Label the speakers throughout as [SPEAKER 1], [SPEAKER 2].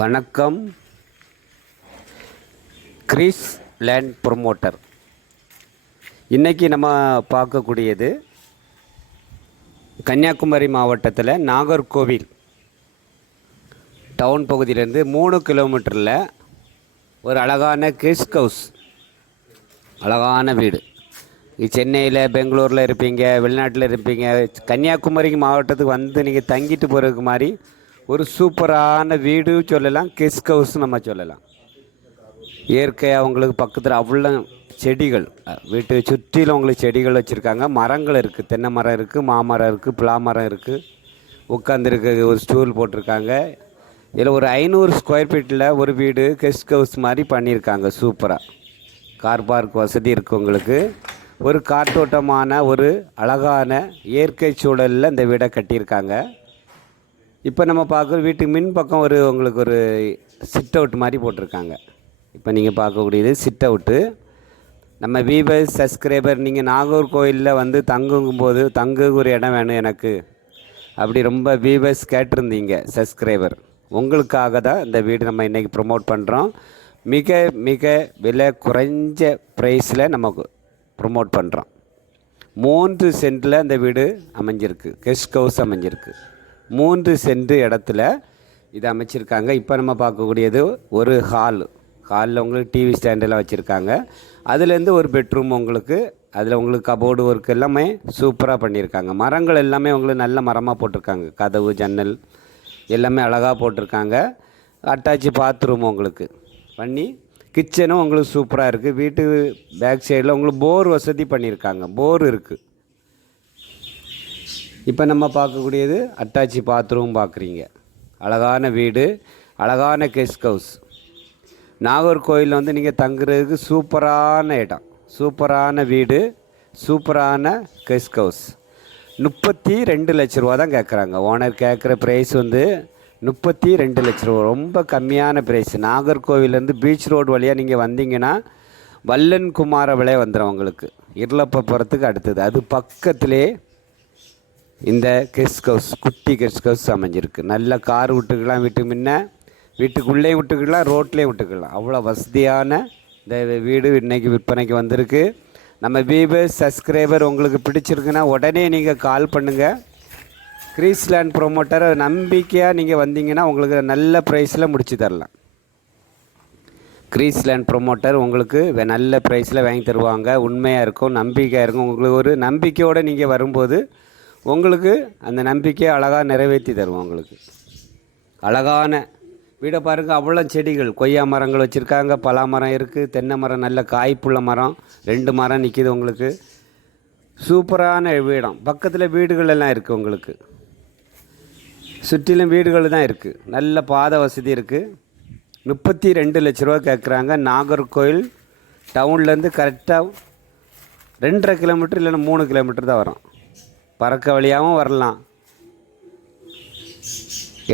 [SPEAKER 1] வணக்கம். Chris land promoter இன்றைக்கி நம்ம பார்க்கக்கூடியது கன்னியாகுமரி மாவட்டத்தில் நாகர்கோவில் டவுன் பகுதியிலேருந்து மூணு கிலோமீட்டரில் ஒரு அழகான கிறிஸ்க் ஹவுஸ் அழகான வீடு. சென்னையில் பெங்களூரில் இருப்பீங்க வெளிநாட்டில் இருப்பீங்க கன்னியாகுமரி மாவட்டத்துக்கு வந்து நீங்கள் தங்கிட்டு போகிறதுக்கு மாதிரி ஒரு சூப்பரான வீடு சொல்லலாம் கெஸ்ட் ஹவுஸ் நம்ம சொல்லலாம். இயற்கையாக அவங்களுக்கு பக்கத்தில் அவ்வளோ செடிகள். வீட்டை வீட்டு சுற்றிலும் அவங்களுக்கு செடிகள் வச்சுருக்காங்க. மரங்கள் இருக்குது தென்னை மரம் இருக்குது மாமரம் இருக்குது பிளா மரம் இருக்குது உட்காந்துருக்க ஒரு ஸ்டூல் போட்டிருக்காங்க. இதில் ஒரு ஐநூறு ஸ்கொயர் ஃபீட்டில் ஒரு வீடு கெஸ்ட் ஹவுஸ் மாதிரி பண்ணியிருக்காங்க. சூப்பராக கார் பார்க் வசதி இருக்குது உங்களுக்கு. ஒரு காற்றோட்டமான ஒரு அழகான இயற்கை சூழலில் இந்த வீடை கட்டியிருக்காங்க. இப்போ நம்ம பார்க்குற வீட்டுக்கு மின் பக்கம் ஒரு உங்களுக்கு ஒரு சிட் அவுட் மாதிரி போட்டிருக்காங்க. இப்போ நீங்கள் பார்க்கக்கூடியது சிட் அவுட்டு நம்ம வீபர் சப்ஸ்கிரைபர் நீங்கள் நாகூர் கோயிலில் வந்து தங்கும்போது தங்க ஒரு இடம் வேணும் எனக்கு. அப்படி ரொம்ப வீவர்ஸ் கேட்டிருந்தீங்க சப்ஸ்கிரைபர் உங்களுக்காக தான் இந்த வீடு நம்ம இன்றைக்கி ப்ரொமோட் பண்ணுறோம் மிக மிக விலை குறைஞ்ச ப்ரைஸில் நமக்கு ப்ரொமோட் பண்ணுறோம் மூன்று சென்டில் அந்த வீடு அமைஞ்சிருக்கு. கெஸ்ட் ஹவுஸ் அமைஞ்சிருக்கு. மூன்று சென்ட் இடத்துல இது அமைச்சிருக்காங்க. இப்போ நம்ம பார்க்கக்கூடியது ஒரு ஹால் ஹாலில் உங்களுக்கு டிவி ஸ்டாண்டெல்லாம் வச்சுருக்காங்க. அதுலேருந்து ஒரு பெட்ரூம் உங்களுக்கு அதில் உங்களுக்கு கபோர்டு ஒர்க் எல்லாமே சூப்பராக பண்ணியிருக்காங்க. மரங்கள் எல்லாமே உங்களுக்கு நல்ல மரமாக போட்டிருக்காங்க. கதவு ஜன்னல் எல்லாமே அழகாக போட்டிருக்காங்க. அட்டாச்சு பாத்ரூம் உங்களுக்கு பண்ணி கிச்சனும் உங்களுக்கு சூப்பராக இருக்குது வீட்டு பேக் சைடில் உங்களுக்கு போர் வசதி பண்ணியிருக்காங்க. போர் இருக்குது இப்போ நம்ம பார்க்கக்கூடியது அட்டாச்சி பாத்ரூம் பார்க்குறீங்க. அழகான வீடு அழகான கெஸ்ட் ஹவுஸ் நாகர்கோயிலில் வந்து நீங்கள் தங்குறதுக்கு சூப்பரான இடம். சூப்பரான வீடு சூப்பரான கெஸ்ட் ஹவுஸ் முப்பத்தி ரெண்டு லட்ச ரூபா தான் கேட்குறாங்க ஓனர் கேட்குற ப்ரைஸ் வந்து முப்பத்தி ரெண்டு லட்ச ரூபா. ரொம்ப கம்மியான ப்ரைஸ் நாகர்கோவிலேருந்து பீச் ரோடு வழியாக நீங்கள் வந்தீங்கன்னா வல்லன் குமார வந்துடும் உங்களுக்கு. இருளப்பப்புறத்துக்கு அடுத்தது. அது பக்கத்துலேயே இந்த கெஸ்ட் ஹவுஸ் குட்டி கெஸ்ட் ஹவுஸ் அமைஞ்சிருக்கு. நல்ல கார் விட்டுக்கலாம் வீட்டு முன்ன. வீட்டுக்குள்ளேயும் விட்டுக்கலாம் ரோட்லேயும் விட்டுக்கலாம். அவ்வளோ வசதியான இந்த வீடு இன்றைக்கி விற்பனைக்கு வந்திருக்கு. நம்ம வீபர் சப்ஸ்கிரைபர் உங்களுக்கு பிடிச்சிருக்குன்னா உடனே நீங்கள் கால் பண்ணுங்கள் கிரீஸ்லேண்ட் ப்ரொமோட்டரை நம்பிக்கையாக நீங்கள் வந்தீங்கன்னா உங்களுக்கு நல்ல ப்ரைஸில் முடித்து தரலாம். கிரீஸ்லேண்ட் ப்ரொமோட்டர் உங்களுக்கு நல்ல ப்ரைஸில் வாங்கி தருவாங்க. உண்மையாக இருக்கும் நம்பிக்கையாக இருக்கும். உங்களுக்கு ஒரு நம்பிக்கையோடு நீங்கள் வரும்போது உங்களுக்கு அந்த நம்பிக்கையை அழகாக நிறைவேற்றி தருவோம் உங்களுக்கு. அழகான வீடை பாருங்கள் அவ்வளோ செடிகள். கொய்யா மரங்கள் வச்சுருக்காங்க பலா மரம் இருக்குது தென்னை மரம் நல்ல காய்ப்புள்ள மரம் ரெண்டு மரம் நிற்கிது உங்களுக்கு. சூப்பரான வீடம். பக்கத்தில் வீடுகள் எல்லாம் இருக்குது உங்களுக்கு. சுற்றிலும் வீடுகள் தான் இருக்குது நல்ல பாதை வசதி இருக்குது முப்பத்தி ரெண்டு லட்ச ரூபா கேட்குறாங்க நாகர்கோயில் டவுன்லேருந்து கரெக்டாக ரெண்டரை கிலோமீட்டர் இல்லைன்னா மூணு கிலோமீட்டர் தான் வரும். பறக்க வழியாகவும் வரலாம்.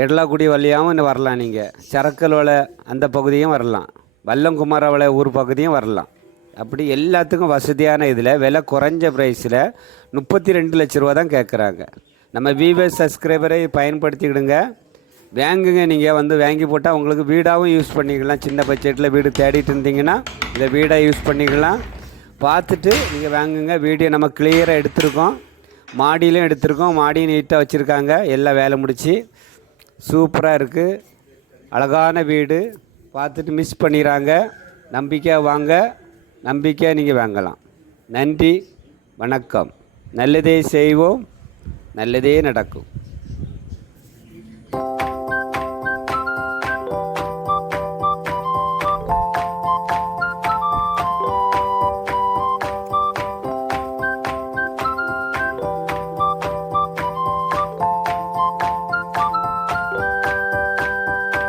[SPEAKER 1] எடலாக்குடி வழியாகவும் இன்னும் வரலாம் நீங்கள் சரக்கல் அந்த பகுதியும் வரலாம். வல்லங்குமாரவளை ஊர் பகுதியும் வரலாம். அப்படி எல்லாத்துக்கும் வசதியான இதில் விலை குறைஞ்ச ப்ரைஸில் முப்பத்தி ரெண்டு லட்ச ரூபா தான் கேட்குறாங்க நம்ம விவேஸ் சப்ஸ்கிரைபரை பயன்படுத்திக்கிடுங்க. வாங்குங்க. நீங்கள் வந்து வாங்கி போட்டால் உங்களுக்கு வீடாகவும் யூஸ் பண்ணிக்கலாம். சின்ன பட்ஜெட்டில் வீடு தேடிட்டு இருந்தீங்கன்னா இந்த வீடாக யூஸ் பண்ணிக்கலாம். பார்த்துட்டு நீங்கள் வாங்குங்க. வீடியோ நம்ம கிளியராக எடுத்திருக்கோம். மாடியிலும் எடுத்திருக்கோம். மாடியும் நீட்டாக வச்சுருக்காங்க. எல்லாம் வேலை முடிச்சு. சூப்பராக இருக்குது அழகான வீடு. பார்த்துட்டு மிஸ் பண்ணிடுறாங்க நம்பிக்கையாக வாங்க. நம்பிக்கையாக நீங்கள் வாங்கலாம். நன்றி. வணக்கம். நல்லதே செய்வோம். நல்லதே நடக்கும்.